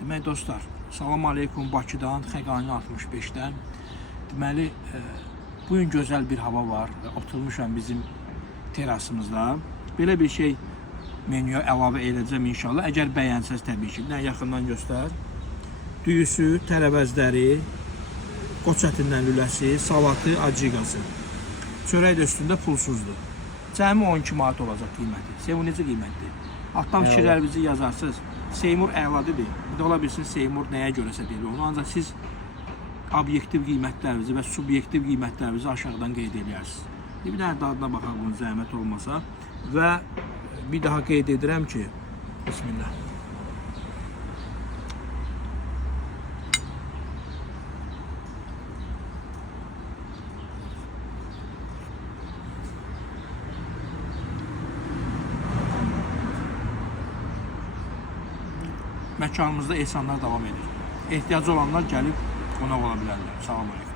Demək dostlar, salam aleykum Bakıdan, Xəqani 65-dən. Deməli, bugün gözəl bir hava var. Oturmuşam bizim terasımızda. Belə bir şey menüya əlavə edəcəm inşallah. Əgər bəyənsəz təbii ki, yaxından göstər. Düyüsü, tərəvəzləri, qoç ətindən lüləsi, salatı, acıqası. Çörək də üstündə pulsuzdur. Cəmi 12 manat olacaq qiyməti. Seymur necə qiymətdir? Altdan fikirlərinizi yazarsınız. Seymur əladır. Bir də ola bilsin Seymur nəyə görəsə deyil onu. Ancaq siz obyektiv qiymətlərinizi və subyektiv qiymətlərinizi aşağıdan qeyd edərsiniz. Bir dənə dadına baxaq bunun zəhmət olmasa. Və bir daha qeyd edirəm ki, bismillah. Məkanımızda ehsanlar davam edir. Ehtiyacı olanlar gəlib qonaq ola bilərlər. Salam aleyküm.